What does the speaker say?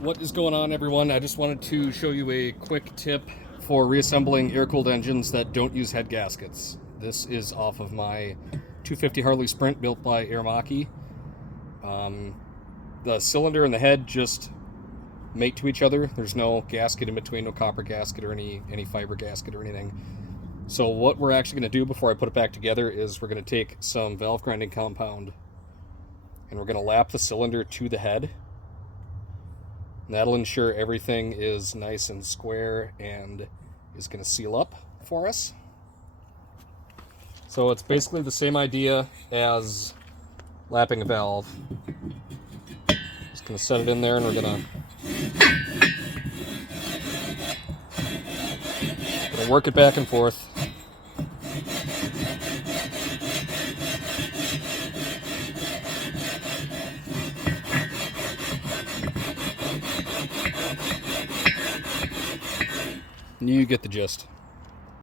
What is going on, everyone? I just wanted to show you a quick tip for reassembling air-cooled engines that don't use head gaskets. This is off of my 250 Harley Sprint built by Aramaki. The cylinder and the head just mate to each other. There's no gasket in between, no copper gasket or any fiber gasket or anything. So what we're actually going to do before I put it back together is we're going to take some valve grinding compound and we're going to lap the cylinder to the head. And that'll ensure everything is nice and square and is going to seal up for us. So it's basically the same idea as lapping a valve. Just going to set it in there and we're going to work it back and forth. You get the gist.